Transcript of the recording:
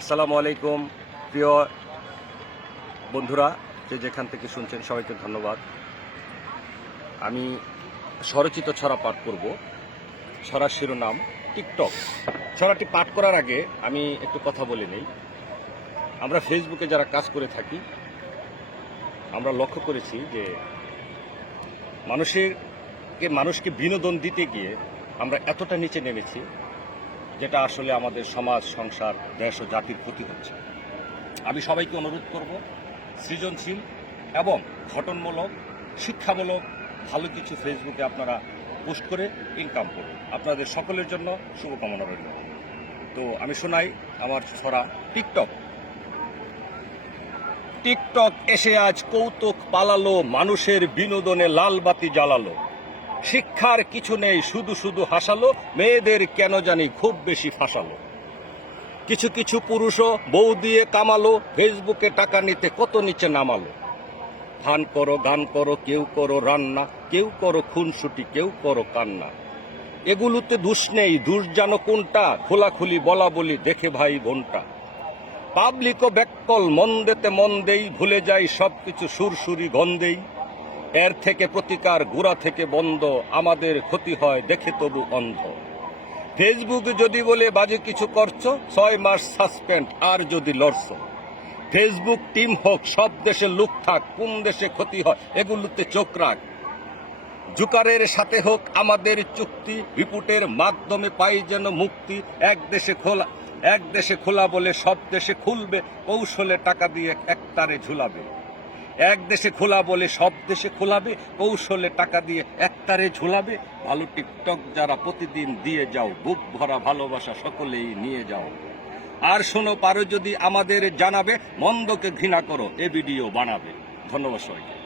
আসসালামু আলাইকুম, প্রিয় বন্ধুরা, যে যেখান থেকে শুনছেন সবাইকে ধন্যবাদ। আমি স্বরচিত ছড়া পাঠ করব। ছড়ার শিরোনাম টিকটক। ছড়াটি পাঠ করার আগে আমি একটু কথা বলে নেই। আমরা ফেসবুকে যারা কাজ করে থাকি, আমরা লক্ষ্য করেছি যে মানুষের মানুষকে বিনোদন দিতে গিয়ে আমরা এতটা নিচে নেমেছি যেটা আসলে আমাদের সমাজ, সংসার, দেশ ও জাতির ক্ষতি হচ্ছে আমি সবাইকে অনুরোধ করব, সৃজনশীল এবং ঘটনমূলক শিক্ষামূলক, ভালো কিছু ফেসবুকে আপনারা পোস্ট করে ইনকাম করুন। আপনাদের সকলের জন্য শুভকামনা রইল। তো আমি শোনাই আমার ছড়া টিকটক টিকটক এসে আজ কৌতুক পালালো, মানুষের বিনোদনে লাল বাতি জ্বালালো। শিক্ষার কিছু নেই, শুধু শুধু হাসালো। মেয়েদের কেন জানি খুব বেশি ফাঁসালো। কিছু কিছু পুরুষও বউ দিয়ে কামালো, ফেসবুকে টাকা নিতে কত নিচে নামালো। ধান করো, গান করো, কেউ করো রান্না, কেউ করো খুনসুটি, কেউ করো কান্না। এগুলোতে দুষ নেই, দুষ যেন কোনটা? খোলাখুলি বলা বলি দেখে ভাই বোনটা। পাবলিক ও ব্যাককল মন্দেতে মন্দেই ভুলে যাই সবকিছু সুরসুরি গন্ধেই। এর থেকে প্রতিকার গোড়া থেকে বন্ধ, আমাদের ক্ষতি হয় দেখে তবু অন্ধ। ফেসবুক যদি বলে, বাজে কিছু করছ, ছয় মাস সাসপেন্ড, আর যদি লড়ছো। ফেসবুক টিম হোক, সব দেশে লুক থাক, কোন দেশে ক্ষতি হয়, এগুলোতে চোখ রাখ। জুকারের সাথে হোক, আমাদের চুক্তি, রিপোর্টের মাধ্যমে পাই যেন মুক্তি। এক দেশে খোলা, এক দেশে খোলা বলে সব দেশে খুলবে, কৌশলে টাকা দিয়ে একটারে ঝুলাবে। এক দেশে খোলা বলে সব দেশে খোলাবে, কৌশলে টাকা দিয়ে একতারে ঝোলাবে। ভালো টিকটক যারা প্রতিদিন দিয়ে যাও, বুক ভরা ভালোবাসা সকলেই নিয়ে যাও। আর শোনো, পারো যদি আমাদের জানাবে, মন্দকে ঘৃণা করো, এ ভিডিও বানাবে। ধন্যবাদ সবাইকে।